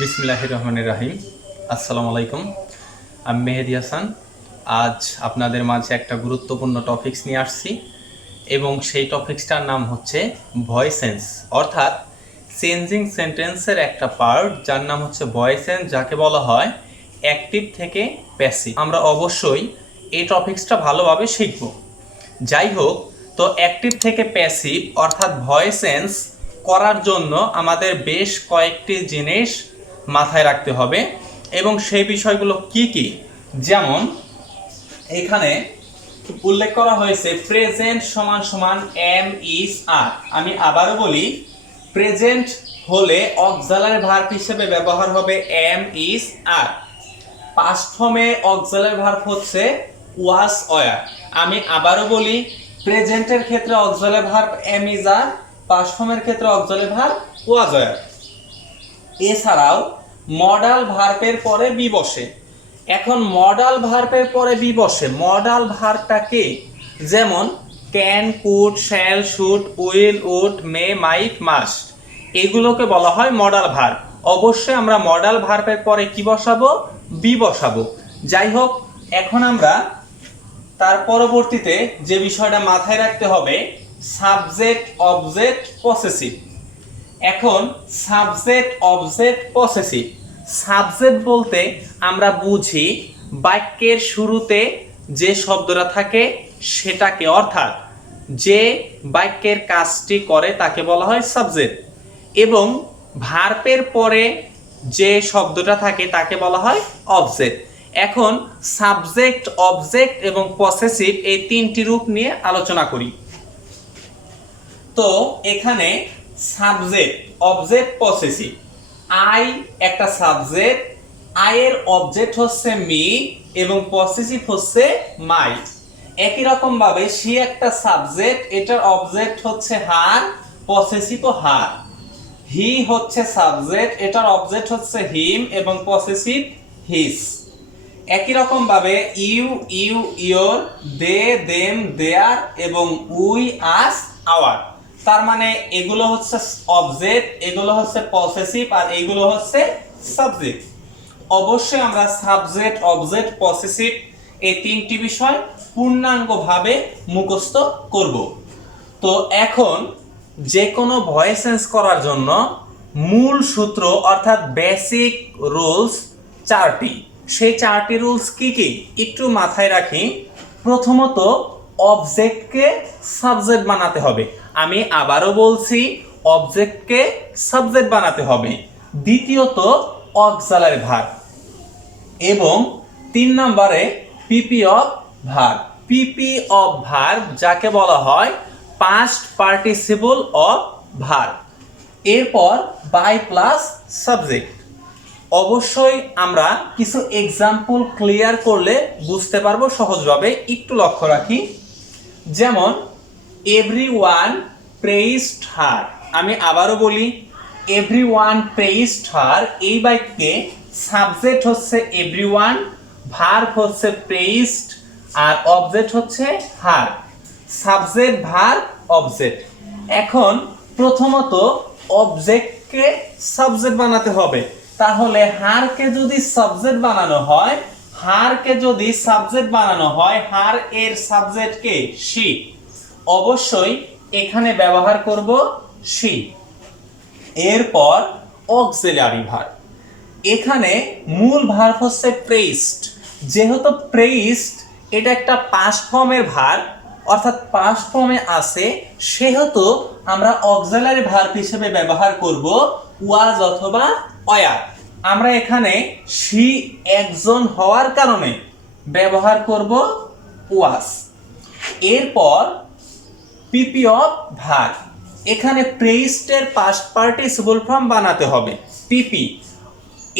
বিসমিল্লাহির রহমানির রাহিম। আসসালামু আলাইকুম। আমি মেহেদি হাসান। আজ আপনাদের মাঝে একটা গুরুত্বপূর্ণ টপিকস নিয়ে আসছি এবং সেই টপিক্সটার নাম হচ্ছে ভয়েসেন্স, অর্থাৎ চেঞ্জিং সেন্টেন্সের একটা পার্ট যার নাম হচ্ছে ভয়েসেন্স, যাকে বলা হয় অ্যাক্টিভ থেকে প্যাসিভ। আমরা অবশ্যই এই টপিক্সটা ভালোভাবে শিখব। যাই হোক, তো অ্যাক্টিভ থেকে প্যাসিভ অর্থাৎ ভয়েসেন্স করার জন্য আমাদের বেশ কয়েকটি জিনিস মাথায় রাখতে হবে এবং সেই বিষয়গুলো কি কি, যেমন এখানে উল্লেখ করা হয়েছে প্রেজেন্ট সমান সমান এম ইজ আর। আমি আবারও বলি, প্রেজেন্ট হলে অক্সিলারি ভার্ব হিসেবে ব্যবহার হবে এম ইজ আর। পাস্ট ফর্মে অক্সিলারি ভার্ব হচ্ছে ওয়াজ ওয়্যার। আমি আবারও বলি, প্রেজেন্টের ক্ষেত্রে auxiliary verb am is are, past ফর্মের ক্ষেত্রে অক্সিলারি ভার্ব ওয়াজ ওয়্যার। এছাড়াও মডাল ভার্বের পরে বি বসে। এখন মডাল ভার্বের পরে বি বসে, মডাল ভার্বটা কি? যেমন can, could, shall, should, will, would, may, might, must, এগুলোকে বলা হয় মডাল ভার্ব। অবশ্যই আমরা মডাল ভার্বের পরে কি বসাবো? বি বসাবো। যাই হোক, এখন আমরা তার পরবর্তীতে যে বিষয়টা মাথায় রাখতে হবে, সাবজেক্ট, অবজেক্ট, পসেসিভ। এখন সাবজেক্ট, অবজেক্ট, পসেসিভ। সাবজেক্ট বলতে আমরা বুঝি বাক্যের শুরুতে যে শব্দটা থাকে সেটাকে, অর্থাৎ যে বাক্যের কাজটি করে তাকে বলা হয় সাবজেক্ট, এবং ভার্বের পরে যে শব্দটা থাকে তাকে বলা হয় অবজেক্ট। এখন সাবজেক্ট, অবজেক্ট এবং পসেসিভ এই তিনটি রূপ নিয়ে আলোচনা করি। তো এখানে সাবজেক্ট, অবজেক্ট, পসেসিভ। আই একটা সাবজেক্ট, আই এর অবজেক্ট হচ্ছে মি এবং পসেসিভ হচ্ছে মাই। একই রকম ভাবে সি একটা সাবজেক্ট, এটার অবজেক্ট হচ্ছে হার, পসেসিভ ও হার। হি হচ্ছে সাবজেক্ট, এটার অবজেক্ট হচ্ছে হিম এবং পসেসিভ হিস। একই রকম ভাবে you, you, your, they, them, their এবং উই, আস, আওয়ার। তার মানে এগুলো হচ্ছে অবজেক্ট, এগুলো হচ্ছে পসেসিভ আর এগুলো হচ্ছে সাবজেক্ট। অবশ্যই আমরা সাবজেক্ট, অবজেক্ট, পসেসিভ এই তিনটি বিষয় পূর্ণাঙ্গভাবে মুখস্থ করব। তো এখন যে কোনো ভয়েস চেঞ্জ করার জন্য মূল সূত্র অর্থাৎ বেসিক রুলস চারটি। সেই চারটি রুলস কি কি একটু মাথায় রাখি। প্রথমত, অবজেক্টকে সাবজেক্ট বানাতে হবে। আমি আবারও বলছি, অবজেক্টকে সাবজেক্ট বানাতে হবে। দ্বিতীয়ত, অক্সিলারি ভার্ব। এবং 3 নম্বরে PP of verb. PP of verb যাকে বলা হয় পাস্ট পার্টিসিপল অফ ভার্ব। এরপর বাই প্লাস সাবজেক্ট। অবশ্যই আমরা কিছু এক্সাম্পল ক্লিয়ার করলে বুঝতে পারবো সহজভাবে, একটু লক্ষ্য রাখি। যেমন এভরিওয়ান প্রেইজড হার। আমি আবারও বলি, এভরিওয়ান প্রেইজড হার। এই বাক্যে সাবজেক্ট হচ্ছে এভরিওয়ান, ভার্ব হচ্ছে প্রেইজড আর অবজেক্ট হচ্ছে হার। Subject, verb, object. এখন প্রথমত অবজেক্টকে সাবজেক্ট বানাতে হবে। তাহলে হারকে যদি সাবজেক্ট বানানো হয়, হারকে যদি সাবজেক্ট বানানো হয়, হার এর সাবজেক্ট কে? শি। অবশ্যই এখানে ব্যবহার করব শি। এরপর অক্সিলারি ভার্ব। এখানে মূল ভার্ব হচ্ছে প্রেইজড। যেহেতু প্রেইজড এটা একটা পাস্ট ফর্মের ভার্ব, অর্থাৎ পাস্ট ফর্মে আছে, সেহেতু আমরা অক্সিলারি ভার্ব হিসেবে ব্যবহার করব ওয়াজ অথবা ওয়্যার। আমরা এখানে শি একজন হওয়ার কারণে ব্যবহার করব ওয়াজ। এরপর পিপি অফ ভার্ব। এখানে প্রেইজড এর পাস্ট পার্টিসিপল ফর্ম বানাতে হবে পিপি।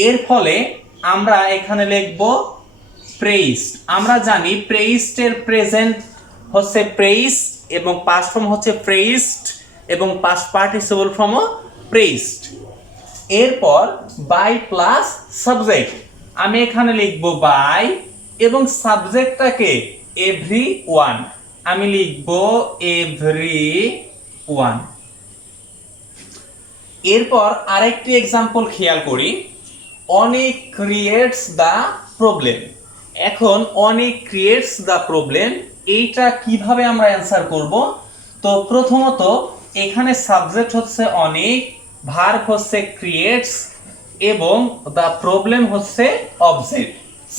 এর ফলে আমরা এখানে লিখব প্রেইজড। আমরা জানি প্রেইজড এর প্রেজেন্ট হচ্ছে প্রেইজ এবং পাস্ট ফর্ম হচ্ছে প্রেইজড এবং পাস্ট পার্টিসিপল ফর্মও প্রেইজড। এরপর বাই প্লাস সাবজেক্ট। আমি এখানে লিখব বাই এবং সাবজেক্টটাকে এভরিওয়ান। আমি লিখব এভরিওয়ান। এরপর আরেকটি এক্সাম্পল খেয়াল করি। অনিক ক্রিয়েটস দ্য প্রবলেম। এখন অনিক ক্রিয়েটস দ্য প্রবলেম, এইটা কিভাবে আমরা অ্যান্সার করব? তো প্রথমত এখানে সাবজেক্ট হচ্ছে অনিক, ভার্ব হচ্ছে ক্রিয়েটস এবং দ্য প্রবলেম হচ্ছে অবজেক্ট।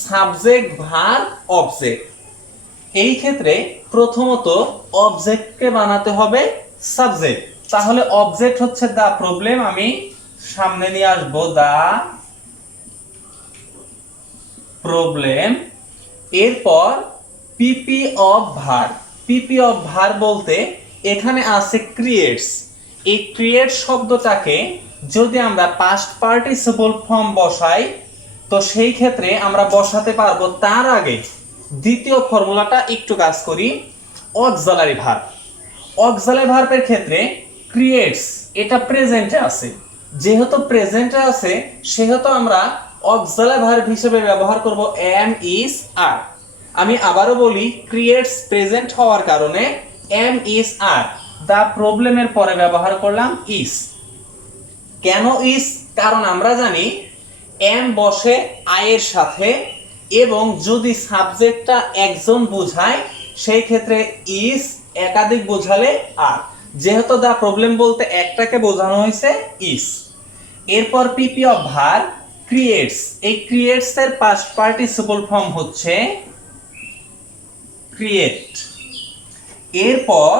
Subject, verb, object. এই ক্ষেত্রে প্রথমত অবজেক্টকে বানাতে হবে সাবজেক্ট। তাহলে অবজেক্ট হচ্ছে দ্য প্রবলেম, আমি সামনে নিয়ে আসবো দ্য প্রবলেম। এরপর PP of verb. PP of verb বলতে এখানে আছে ক্রিয়েটস। এই ক্রিয়েট শব্দটাকে যদি আমরা পাস্ট পার্টিসিপল ফর্ম বসাই, তো সেই ক্ষেত্রে আমরা বসাতে পারবো তার আগে দ্বিতীয় ফর্মুলাটা একটু কাজ করি। Auxiliary verb. অক্সিলারি ভার্বের ক্ষেত্রে ক্রিয়েটস এটা প্রেজেন্টে আছে, যেহেতু প্রেজেন্টে আছে সেহেতু আমরা অক্সিলারি ভার্ব হিসেবে ব্যবহার করব এম ইজ আর। আমি আবারও বলি, ক্রিয়েটস প্রেজেন্ট হওয়ার কারণে এম ইজ আর, দা প্রবলেমের পরে ব্যবহার করলাম ইজ। কেন ইজ? কারণ আমরা জানি এম বসে আই এর সাথে, এবং যদি সাবজেক্টটা একজন বোঝায় সেই ক্ষেত্রে ইজ, একাধিক বোঝালে আর। যেহেতু দা প্রবলেম বলতে একটাকে বোঝানো হয়েছে ইজ। এরপর পিপি অফ ভার্ব ক্রিয়েটস। এই ক্রিয়েটস এর পাস্ট পার্টিসিপল ফর্ম হচ্ছে ক্রিয়েট। এরপর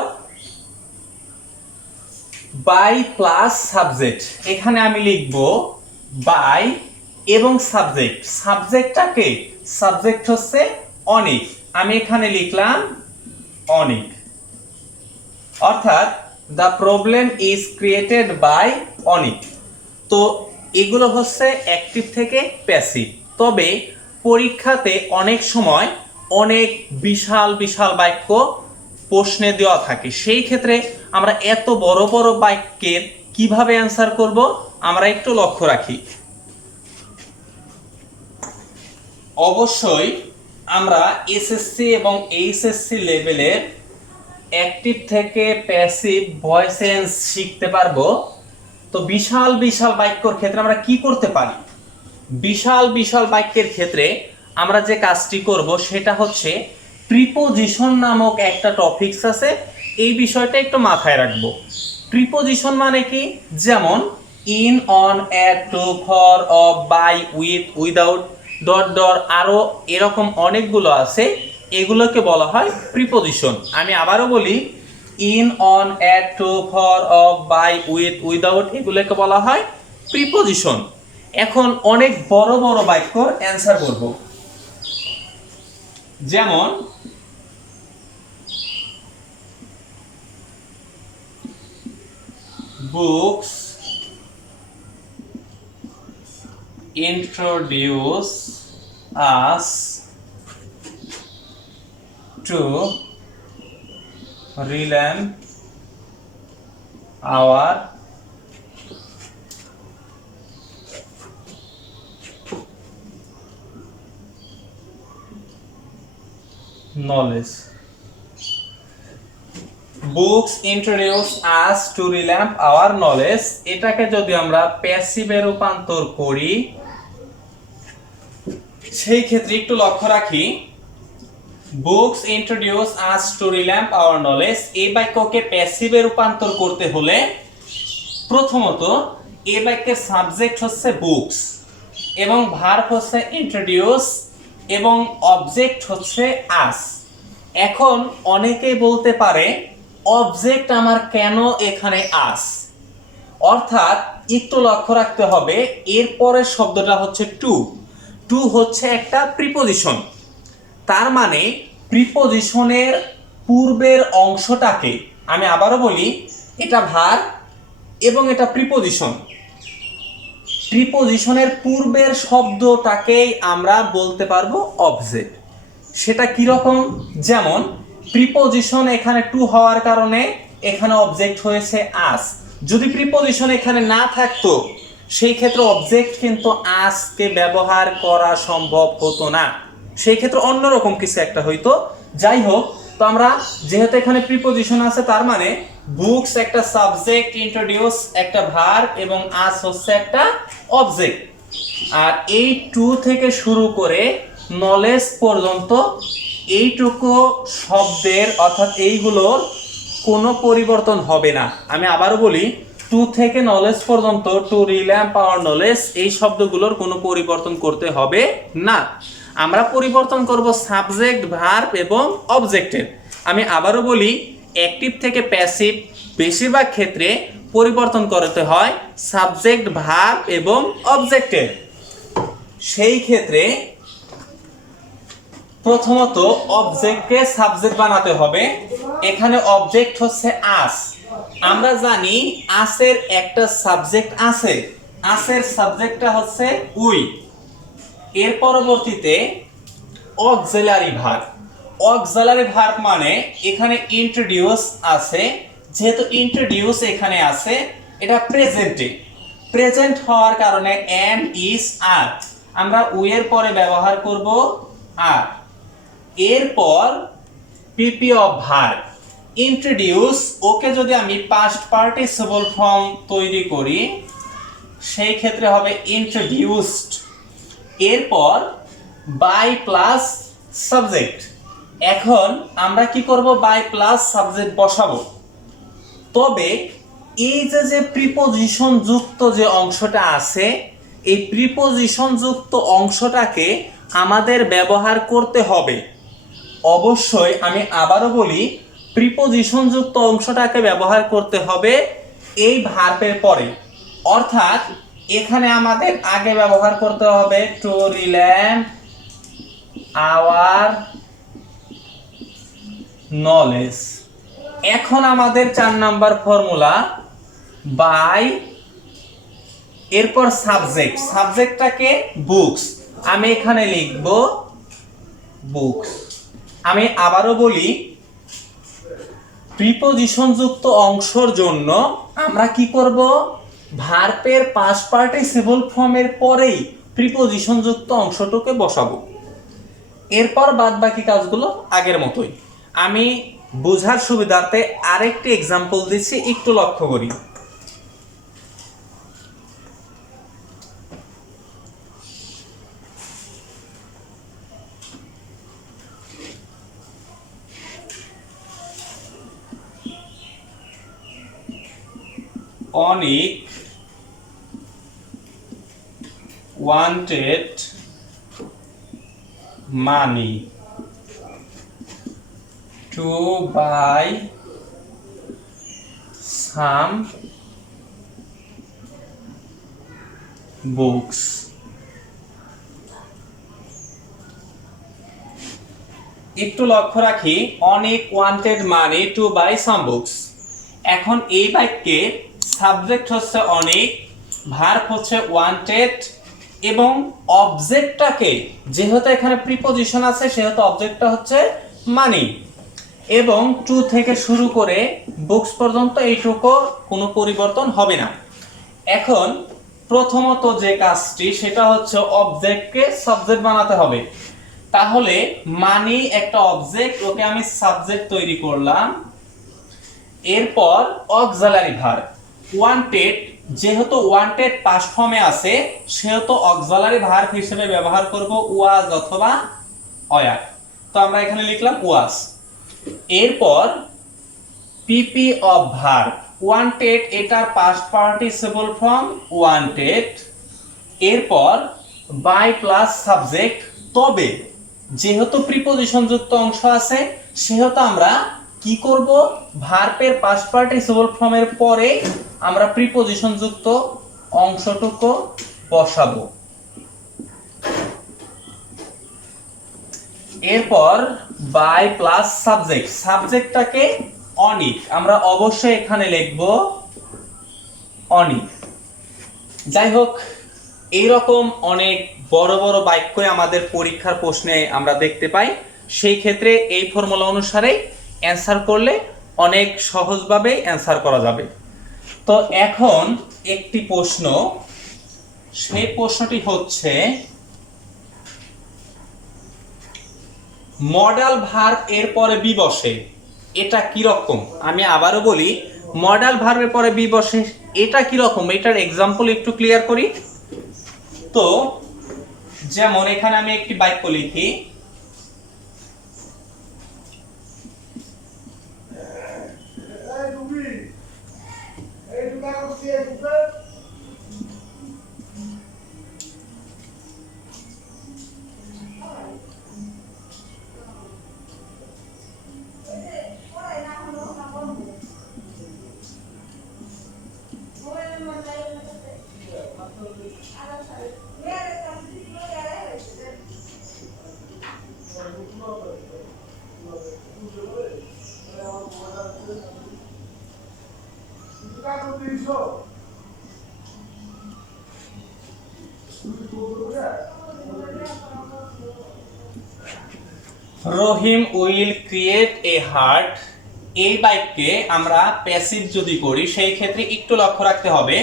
বাই প্লাস সাবজেক্ট, এখানে আমি লিখব বাই এবং সাবজেক্ট। সাবজেক্টটাকে, সাবজেক্ট হচ্ছে অনিক, আমি এখানে লিখলাম অনিক। অর্থাৎ the problem is created by Anik. তো এগুলো হচ্ছে অ্যাক্টিভ থেকে প্যাসিভ। তবে পরীক্ষাতে অনেক সময় অনেক বিশাল বিশাল বাক্য প্রশ্নে দেওয়া থাকে, সেই ক্ষেত্রে আমরা এত বড় বড় বাক্যের কিভাবে অ্যান্সার করব আমরা একটু লক্ষ্য রাখি। অবশ্যই আমরা এসএসসি এবং এইচএসসি লেভেলের অ্যাক্টিভ থেকে প্যাসিভ ভয়েস চেঞ্জ শিখতে পারবো। তো বিশাল বিশাল বাক্যের ক্ষেত্রে আমরা কি করতে পারি? বিশাল বিশাল বাক্যের ক্ষেত্রে আমরা যে কাজটি করব সেটা হচ্ছে প্রিপোজিশন নামক একটা টপিকস আছে, এই বিষয়টা একটু মাথায় রাখবো। প্রিপোজিশন মানে কি? যেমন in, on, at, to, for, of, by, with, without, dot dot, আরো এরকম অনেকগুলো আছে, এগুলোকে বলা হয় প্রিপোজিশন। আমি আবারও বলি, in, on, at, to, for, of, by, with, without, এগুলোকে বলা হয় প্রিপোজিশন। এখন অনেক বড় বড় বাক্যর অ্যান্সার করব। যেমন books introduce us to relearn our knowledge. Books introduce us to revamp our knowledge, এটাকে যদি আমরা প্যাসিভে রূপান্তর করি সেই ক্ষেত্রে একটু লক্ষ্য রাখি, books introduce us to revamp our knowledge, এই বাক্যকে প্যাসিভে রূপান্তর করতে হলে প্রথমত এই বাক্যের সাবজেক্ট হচ্ছে বুকস এবং ভার্ব হচ্ছে ইন্ট্রোডিউস এবং অবজেক্ট হচ্ছে আস। এখন অনেকেই বলতে পারে অবজেক্ট আমার কেন এখানে আস? অর্থাৎ একটু লক্ষ্য রাখতে হবে, এর পরের শব্দটা হচ্ছে টু। টু হচ্ছে একটা প্রিপোজিশন, তার মানে প্রিপোজিশনের পূর্বের অংশটাকে, আমি আবারও বলি, এটা ভার্ব এবং এটা প্রিপোজিশন। প্রিপোজিশনের পূর্বের শব্দটাকেই আমরা বলতে পারবো অবজেক্ট। সেটা কি রকম? যেমন প্রিপোজিশন এখানে টু হওয়ার কারণে এখানে অবজেক্ট হয়েছে আস। যদি প্রিপোজিশন এখানে না থাকতো সেই ক্ষেত্রে অবজেক্ট কিন্তু আসকে ব্যবহার করা সম্ভব হতো না, সেই ক্ষেত্রে অন্যরকম কিছু একটা হইতো। যাই হোক, তো আমরা যেহেতু এখানে প্রিপোজিশন আছে তার মানে বুকস একটা সাবজেক্ট, ইন্ট্রোডিউস একটা ভার্ব এবং আস হচ্ছে একটা অবজেক্ট। আর এই টু থেকে শুরু করে নলেজ পর্যন্ত এইটুকু শব্দের অর্থাৎ এইগুলোর কোনো পরিবর্তন হবে না। আমি আবারও বলি, টু থেকে নলেজ পর্যন্ত, টু রিলে পাওয়ার নলেজ, এই শব্দগুলোর কোনো পরিবর্তন করতে হবে না। আমরা পরিবর্তন করব সাবজেক্ট, ভার্ব এবং অবজেক্টের। আমি আবারও বলি, অ্যাক্টিভ থেকে প্যাসিভ বেশিরভাগ ক্ষেত্রে পরিবর্তন করতে হয় সাবজেক্ট, ভার্ব এবং অবজেক্টের। সেই ক্ষেত্রে প্রথমত অবজেক্টকে সাবজেক্ট বানাতে হবে। এখানে অবজেক্ট হচ্ছে আস। আমরা জানি আসের একটা সাবজেক্ট আছে, আসের সাবজেক্টটা হচ্ছে উই। এর পরবর্তীতে অক্সিলারি ভার্ব। অক্সিলারি ভার্ব মানে এখানে ইন্ট্রোডিউস আছে, যেহেতু ইন্ট্রোডিউস এখানে আছে, এটা প্রেজেন্টে, প্রেজেন্ট হওয়ার কারণে এম ইজ আর, আমরা উই এর পরে ব্যবহার করব আর। এরপর পিপি অফ ভার্ব, ইন্ট্রোডিউস, ওকে যদি আমি পাস্ট পার্টিসিপল ফর্ম তৈরি করি সেই ক্ষেত্রে হবে ইন্ট্রোডিউসড। এরপর বাই প্লাস সাবজেক্ট। এখন আমরা কি করব, বাই প্লাস সাবজেক্ট বসাবো। তবে এই যে প্রিপোজিশন যুক্ত যে অংশটা আছে, এই প্রিপোজিশন যুক্ত অংশটাকে আমাদের ব্যবহার করতে হবে অবশ্যই। আমি আবারও বলি, প্রিপোজিশন যুক্ত অংশটাকে ব্যবহার করতে হবে এই ভার্বের পরে। অর্থাৎ এখানে আমাদের আগে ব্যবহার করতে হবে টু রিল্যান্ড আওয়ার নলেজ। এখন আমাদের 4 নাম্বার ফর্মুলা, বাই, এরপর সাবজেক্ট, সাবজেক্টটাকে বুকস, আমি এখানে লিখব বুকস। আমি আবারও বলি, প্রিপোজিশন যুক্ত অংশের জন্য আমরা কি করব, ভার্বের পাস্ট পার্টিসিপল ফর্মের পরেই প্রিপোজিশন যুক্ত অংশটুকে বসাবো। এরপর বাদ বাকি কাজগুলো আগের মতোই। আমি বোঝার সুবিধার্থে আরেকটি এক্সাম্পল দিচ্ছি, একটু লক্ষ্য করি। অনিক wanted money to buy some books. একটু লক্ষ্য রাখি, অনেক wanted money to buy some books. এখন এই বাক্যে সাবজেক্ট হচ্ছে অনেক, ভার্ব হচ্ছে ওয়ান্টেড, এবং অবজেক্টটাকে, যেহেতু এখানে প্রিপোজিশন আছে সেহেতু অবজেক্টটা হচ্ছে মানি, এবং টু থেকে শুরু করে বুকস পর্যন্ত এইটুকু কোনো পরিবর্তন হবে না। এখন প্রথমত যে কাজটি সেটা হচ্ছে অবজেক্টকে সাবজেক্ট বানাতে হবে। তাহলে মানি একটা অবজেক্ট, ওকে আমি সাবজেক্ট তৈরি করলাম। এরপর অক্সিলারি ভার্ব, ওয়ান্টেড, যেহেতু ওয়ান্টেড পাস্ট ফর্মে আছে সেহেতু অক্সিলারি ভার্ব হিসেবে ব্যবহার করব ওয়াজ অথবা ওয়ার। তো আমরা এখানে লিখলাম ওয়াজ। এরপর পিপি অফ ভার্ব, ওয়ান্টেড এটার পাস্ট পার্টিসিপল ফর্ম ওয়ান্টেড। এরপর বাই প্লাস সাবজেক্ট, তবে যেহেতু প্রিপোজিশন যুক্ত অংশ আছে সেহেতু আমরা কি করব, ভার্বের পাস্ট পার্টিসিপল ফর্মের পরে আমরা প্রিপোজিশন যুক্ত অংশটুকু বসাবো। এরপর বাই প্লাস সাবজেক্ট, সাবজেক্টটাকে অনিক, আমরা অবশ্যই এখানে লিখব অনিক। যাই হোক, এইরকম অনেক বড় বড় বাক্যই আমাদের পরীক্ষার প্রশ্নে আমরা দেখতে পাই। সেই ক্ষেত্রে এই ফর্মুলা অনুসারে অ্যান্সার করলে অনেক সহজভাবে অ্যান্সার করা যাবে। তো এখন একটি প্রশ্ন, সেই প্রশ্নটি হচ্ছে মডাল ভার্ব এর পরে বি বসে, এটা কি রকম? আমি আবারও বলি, মডাল ভার্বের পরে বি বসে, এটা কি রকম, এটার এক্সাম্পল একটু ক্লিয়ার করি। তো যেমন এখানে আমি একটি বাক্য লিখি, রহিম উইল ক্রিয়েট এ হার্ট। এই বাক্যে আমরা প্যাসিভ যদি করি সেই ক্ষেত্রে একটু লক্ষ্য রাখতে হবে,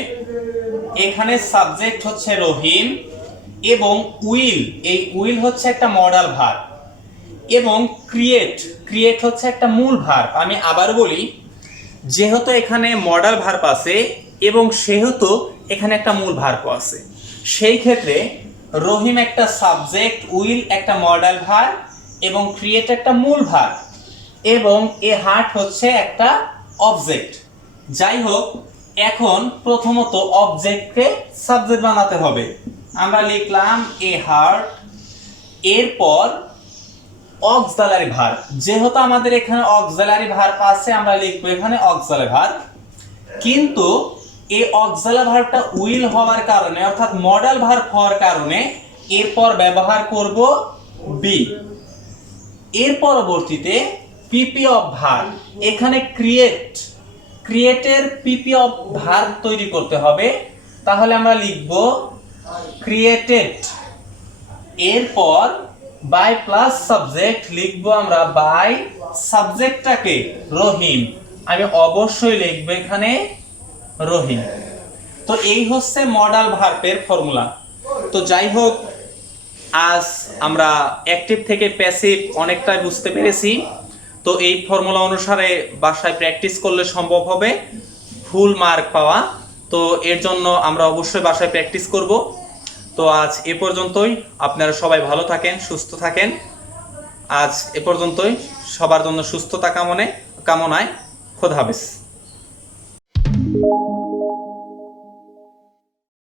এখানে সাবজেক্ট হচ্ছে রহিম এবং উইল, এই উইল হচ্ছে একটা মডাল ভার্ব এবং ক্রিয়েট হচ্ছে একটা মূল ভার্ব। আমি আবার বলি, যেহেতু এখানে মডাল ভার্ব আছে এবং সেহেতু এখানে একটা মূল ভার্ব আছে, সেই ক্ষেত্রে রহিম একটা সাবজেক্ট, উইল একটা মডাল ভার্ব এবং ক্রিয়েট একটা মূল ভার্ব এবং এ হার্ট হচ্ছে একটা অবজেক্ট। যাই হোক, এখন প্রথমত অবজেক্টকে সাবজেক্ট বানাতে হবে। আমরা লিখলাম এ হার্ট, এরপর অক্সিলারি ভার্ব। যেহেতু আমাদের এখানে অক্সিলারি ভার্ব আছে, আমরা লিখবো এখানে অক্সিলারি ভার্ব। কিন্তু এই অক্সিলারি ভার্বটা উইল হওয়ার কারণে, অর্থাৎ মডাল ভার্ব হওয়ার কারণে এরপর ব্যবহার করব বি। এর পরবর্তীতে পিপি অফ ভার্ব, এখানে ক্রিয়েটের পিপি অফ ভার্ব তৈরি করতে হবে। তাহলে আমরা লিখব ক্রিয়েটেড, এরপর বাই প্লাস সাবজেক্ট লিখবো আমরা বাই সাবজেক্টটাকে রহিম, আমি অবশ্যই লিখবো এখানে রহিম। তো এই হচ্ছে মডাল ভার্বের ফর্মুলা। তো যাই হোক, আজ আমরা অ্যাক্টিভ থেকে প্যাসিভ অনেকটাই বুঝতে পেরেছি। তো এই ফর্মুলা অনুসারে বাসায় প্র্যাকটিস করলে সম্ভব হবে ফুল মার্ক পাওয়া। তো এর জন্য আমরা অবশ্যই বাসায় প্র্যাকটিস করব। তো আজ এ পর্যন্তই, আপনারা সবাই ভালো থাকেন, সুস্থ থাকেন। আজ এ পর্যন্তই, সবার জন্য সুস্থতা কামনায় খোদা হাফেজ।